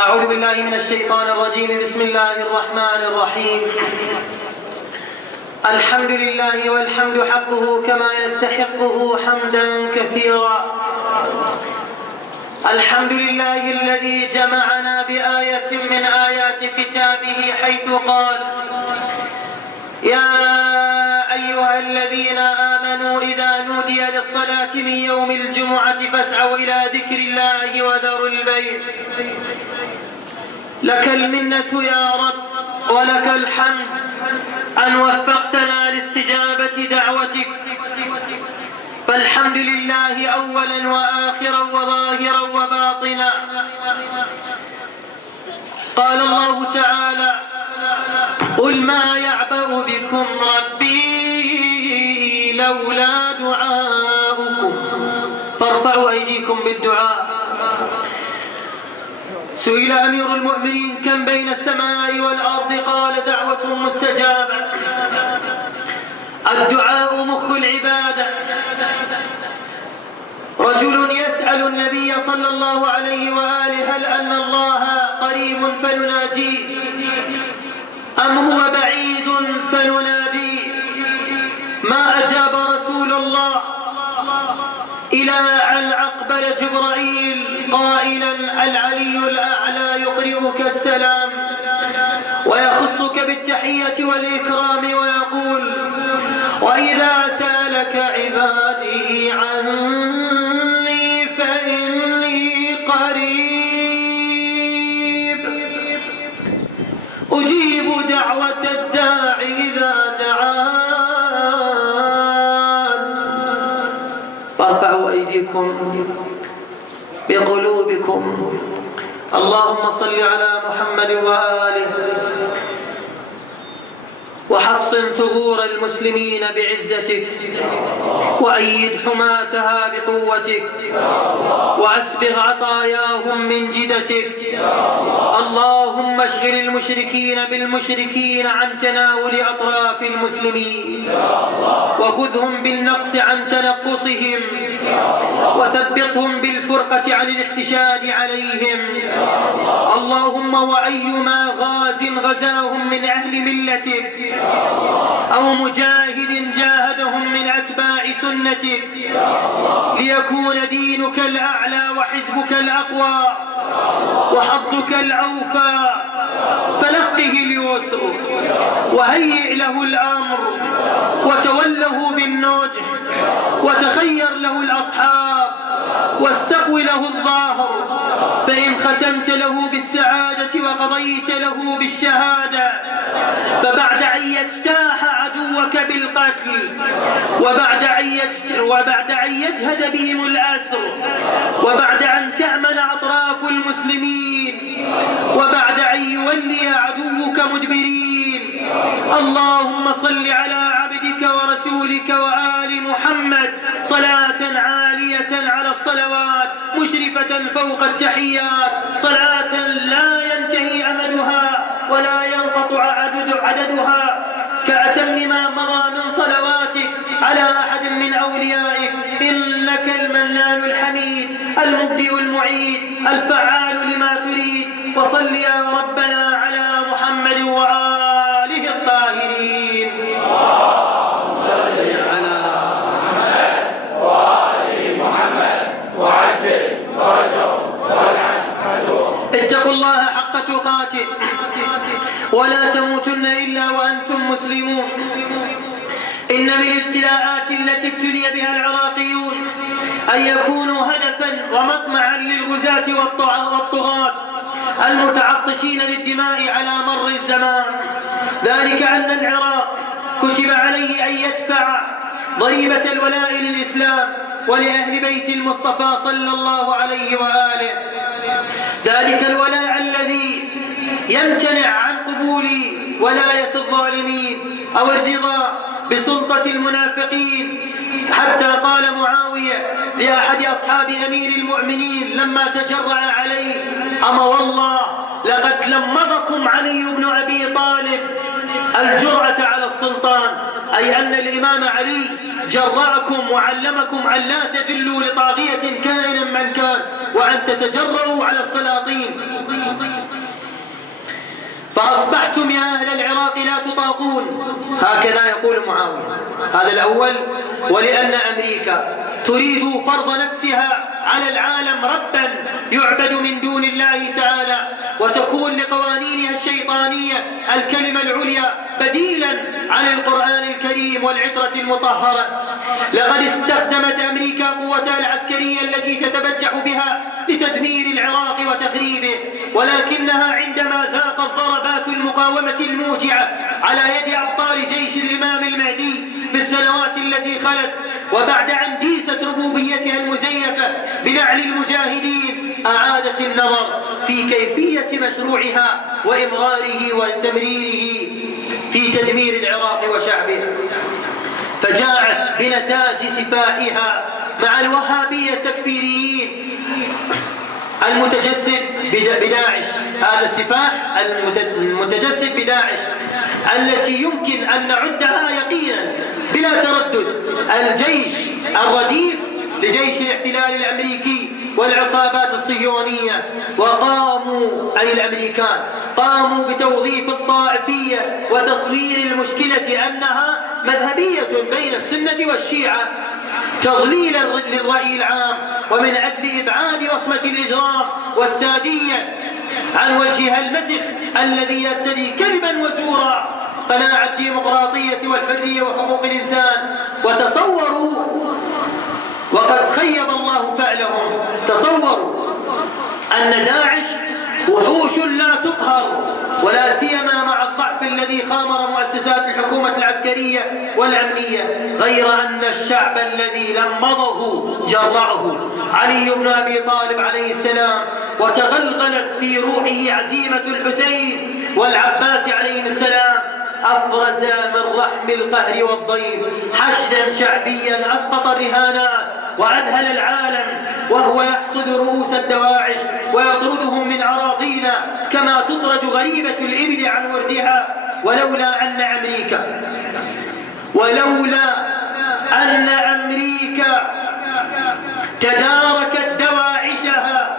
أعوذ بالله من الشيطان الرجيم. بسم الله الرحمن الرحيم. الحمد لله والحمد حقه كما يستحقه حمدا كثيرا. الحمد لله الذي جمعنا بآية من آيات كتابه حيث قال: يا أيها الذين آمنوا إذا نودي للصلاة من يوم الجمعة فاسعوا إلى ذكر الله وذروا البيع. لك المنة يا رب ولك الحمد أن وفقتنا لاستجابة دعوتك، فالحمد لله أولا وآخرا وظاهرا وباطنا. قال الله تعالى: قل ما يعبأ بكم ربي لولا دعاؤكم فارفعوا أيديكم بالدعاء. سئل أمير المؤمنين: كم بين السماء والأرض؟ قال: دعوة مستجابة. الدعاء مخ العبادة. رجل يسأل النبي صلى الله عليه وآله: هل أن الله قريب فنناجيه أم هو بعيد فنناديه؟ ما أجاب رسول الله إلى أن أقبل جبرائيل قائلا: العلي الأعلى يقرئك السلام ويخصك بالتحية والإكرام ويقول: وإذا سألك عبادي عني فإني قريب أجيب دعوة الداع إذا دعان. فارفعوا أيديكم بقلوبكم. اللهم صل على محمد وآله، وحصن ثغور المسلمين بعزتك، وأيد حماتها بقوتك، وأسبغ عطاياهم من جدتك. اللهم اشغل المشركين بالمشركين عن تناول أطراف المسلمين، وخذهم بالنقص عن تنقصهم، وثبطهم بالفرقة عن الاحتشاد عليهم. اللهم وأيما غاز غزاهم من أهل ملتك أو مجاهد جاهدهم من أتباع سنتك ليكون دينك الأعلى وحزبك الأقوى وحظك الأوفى، فلقه اليسر وهيئ له الأمر وتوله بالنجح وتخير له الأصحاب واستقوي له الظاهر. فإن ختمت له بالسعادة وقضيت له بالشهادة، فبعد أن يجتاح عدوك بالقتل، وبعد أن يجهد بهم الأسر، وبعد أن تأمن أطراف المسلمين، وبعد أن يولي عدوك مدبرين، اللهم صل على عبدك ورسولك وآل محمد صلاة عالية على الصلوات مشرفة فوق التحيات، صلاة لا ينتهي أمدها ولا ينقطع عددها، كأتم ما مضى من صلواتك على أحد من أوليائك، إنك المنان الحميد المبدئ المعيد الفعال لما تريد. وصل يا ربنا على محمد وآله الطاهرين. اللهم صل على محمد وآل محمد وعجل فرجهم والعن عدوهم. اتقوا الله حق تقاته ولا تموتن إلا وأنتم مسلمون. إن من الابتلاءات التي ابتلي بها العراقيون أن يكونوا هدفا ومطمعا للغزاة والطغاة المتعطشين للدماء على مر الزمان. ذلك أن العراق كتب عليه أن يدفع ضريبة الولاء للإسلام ولأهل بيت المصطفى صلى الله عليه وآله. ذلك الولاء الذي يمتنع عن قبول ولاية الظالمين أو الرضا بسلطة المنافقين، حتى قال معاوية لأحد أصحاب أمير المؤمنين لما تجرأ عليه: أما والله لقد لمضكم علي بن أبي طالب الجرأة على السلطان. أي أن الإمام علي جرأكم وعلمكم أن لا تذلوا لطاغية كائنا من كان، وأن تتجرؤوا على السلاطين، فأصبحتم يا أهل العراق لا تطاقون. هكذا يقول معاوية. هذا الأول. ولأن أمريكا تريد فرض نفسها على العالم ربا يعبد من دون الله تعالى، وتكون لقوانينها الشيطانية الكلمة العليا بديلا عن القرآن الكريم والعطرة المطهرة. لقد استخدمت أمريكا قوتها العسكرية التي تتبجح بها لتدمير العراق وتخريبه، ولكنها عندما ذاقت ضربات المقاومة الموجعة على يد أبطال جيش الإمام المهدي في السنوات التي خلت، وبعد أن ديست ربوبيتها المزيفة بنعل المجاهدين، أعادت النظر في كيفية مشروعها وإمراره وتمريره في تدمير العراق وشعبه، فجاءت بنتاج سفاحها مع الوهابية التكفيريين المتجسد بداعش. هذا السفاح المتجسد بداعش التي يمكن أن نعدها يقينا بلا تردد الجيش الرديف لجيش الاحتلال الأمريكي والعصابات الصهيونية. وقاموا أي الأمريكان قاموا بتوظيف الطائفية وتصوير المشكلة أنها مذهبية بين السنة والشيعة تضليلا للرأي العام، ومن أجل إبعاد وصمة الإجرام والسادية عن وجهها المسخ الذي يرتدي كذبا وزورا قناع الديمقراطية والحرية وحقوق الإنسان. وتصوروا، وقد خيب الله فعلهم، تصوروا أن داعش وحوش لا تقهر، ولا سيما مع الضعف الذي خامر مؤسسات الحكومة العسكرية والأمنية، غير أن الشعب الذي لمضه جرعه علي بن أبي طالب عليه السلام، وتغلغلت في روحه عزيمة الحسين والعباس عليهم السلام، أفرز من رحم القهر والضيم حشدا شعبيا أسقط الرهانات وأذهل العالم، وهو يحصد رؤوس الدواعش ويطردهم من أراضينا كما تطرد غريبة الإبل عن وردها. ولولا أن أمريكا تداركت دواعشها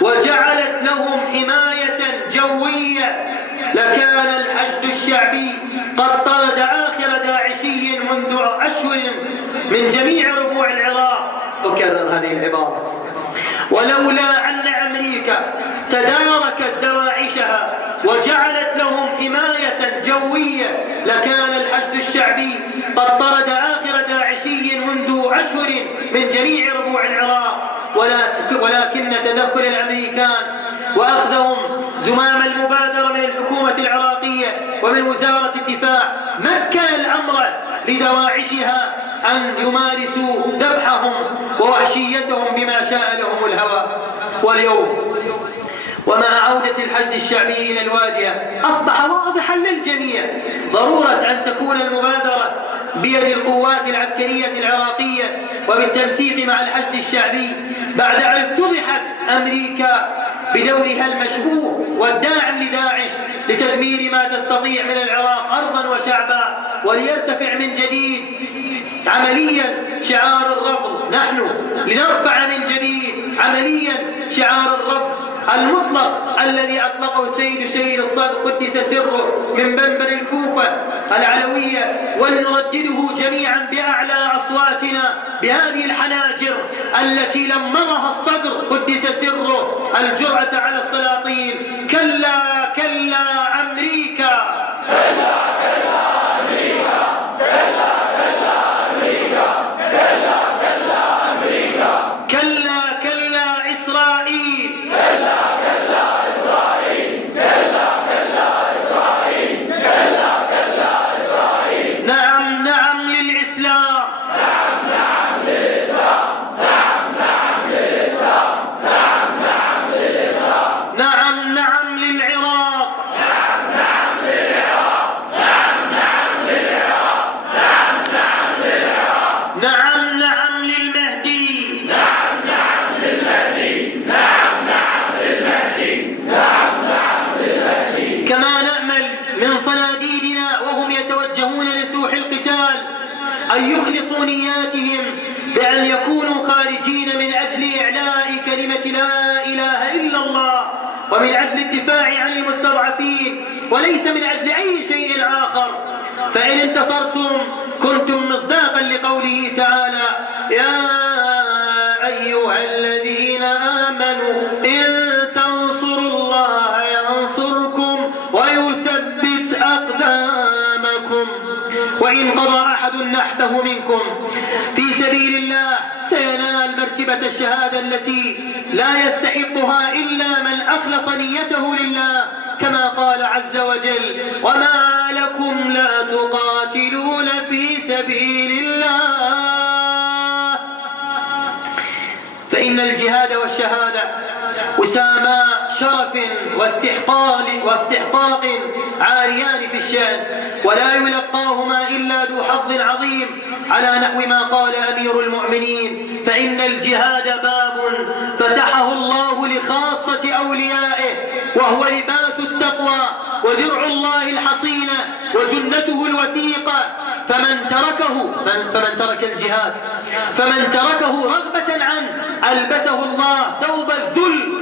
وجعلت لهم حماية جوية لكان الحشد الشعبي قد طرد آخر داعشي منذ أشهر من جميع ربوع العراق. أكرر هذه العبارة: ولولا أن أمريكا تداركت دواعشها وجعلت لهم حماية جوية لكان الحشد الشعبي قد طرد آخر داعشي منذ أشهر من جميع ربوع العراق. ولكن تدخل الأمريكان وأخذهم زمام المبادرة من الحكومة العراقية ومن وزارة الدفاع مكن الأمر لدواعشها أن يمارسوا ذبحهم ووحشيتهم بما شاء لهم الهوى. واليوم ومع عودة الحشد الشعبي إلى الواجهة أصبح واضحا للجميع ضرورة أن تكون المبادرة بيد القوات العسكرية العراقية وبالتنسيق مع الحشد الشعبي، بعد أن اتضحت أمريكا بدورها المشبوه والداعم لداعش لتدمير ما تستطيع من العراق أرضا وشعبا، وليرتفع من جديد عمليا شعار الرفض. نحن لنرفع من جديد عمليا شعار الرفض المطلق الذي أطلقه السيد شهيد الصدر قدس سره من منبر الكوفة العلوية، ولنردده جميعا بأعلى أصواتنا بهذه الحناجر التي لمضها الصدر قدس سره الجرأة على السلاطين: كلا كلا أمريكا، كلا كلا أمريكا، كلا كلا أمريكا، كلا كلا أمريكا، كلا كلا إسرائيل، كلا كلا إسرائيل، كلا كلا إسرائيل، كلا كلا إسرائيل. نعم نعم للإسلام، نعم نعم للإسلام، نعم نعم للإسلام، نعم نعم للإسلام، نعم نعم للعراق، نعم نعم للعراق، لا إله إلا الله ومن أجل الدفاع عن المستضعفين وليس من أجل أي شيء آخر. فإن انتصرتم كنتم مصداقا لقوله تعالى: يا أيها الذين آمنوا إن تنصروا الله ينصركم ويثبت أقدامكم وإن قضى أحد نحبه منكم في سبيل الله سينال مرتبة الشهادة التي لا يستحقها إلا من أخلص نيته لله، كما قال عز وجل: وما لكم لا تقاتلون في سبيل الله. فإن الجهاد والشهادة وساما شرف واستحقاق عاليان في الشأن، ولا يلقاهما إلا ذو حظ عظيم، على نحو ما قال أمير المؤمنين: فإن الجهاد باب فتحه الله لخاصة أوليائه، وهو لباس التقوى ودرع الله الحصينة وجنته الوثيقة، فمن ترك الجهاد رغبة عنه ألبسه الله ثوب الذل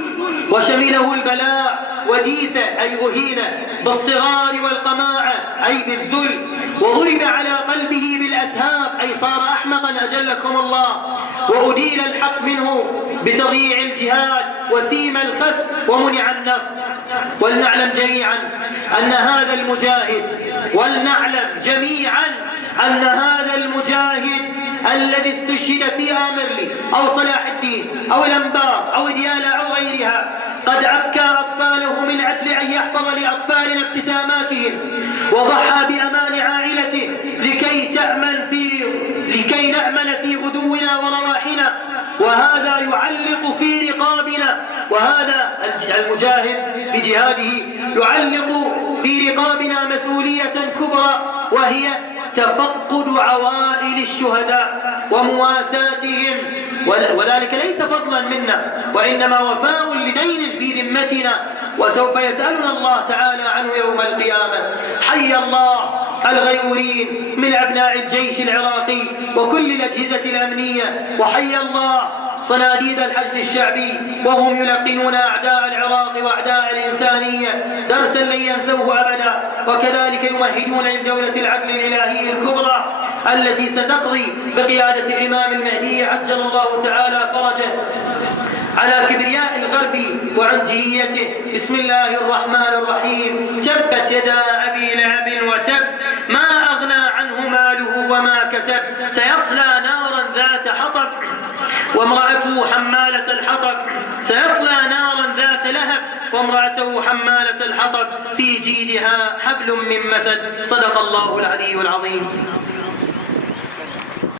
وشمله البلاء وديث أي أهين بالصغار والقماعة أي بالذل، وضرب على قلبه بالأسهاب أي صار أحمقا أجلكم الله، وأديل الحق منه بتضييع الجهاد وسيم الخسف ومنع النصر. ولنعلم جميعا أن هذا المجاهد الذي استشهد في آمرلي أو صلاح الدين أو الأنبار أو ديالى أو غيرها قد أبكى أطفاله من أجل أن يحفظ لأطفالنا ابتساماتهم، وضحى بأمان عائلته لكي نأمن في غدونا ورواحنا، وهذا يعلق في رقابنا، وهذا المجاهد بجهاده يعلق في رقابنا مسؤولية كبرى، وهي تفقد عوائل الشهداء ومواساتهم، وذلك ليس فضلا منا وإنما وفاء لدين في ذمتنا، وسوف يسألنا الله تعالى عنه يوم القيامة. حي الله الغيورين من أبناء الجيش العراقي وكل الأجهزة الأمنية، وحي الله صناديد الحشد الشعبي وهم يلقنون أعداء العراق وأعداء الإنسانية درسا لن ينسوه أبدا، وكذلك يمهدون لدولة العدل الإلهي الكبرى التي ستقضي بقيادة الإمام المهدي عجل الله تعالى فرجه على كبرياء الغرب وعنجهيته. بسم الله الرحمن الرحيم: تبت يدا أبي لهب وتب ما أغنى عنه ماله وما كسب سيصلى نارا ذات حطب وامرأته حمالة الحطب وامرأته حمالة الحطب في جيدها حبل من مسد. صدق الله العلي العظيم.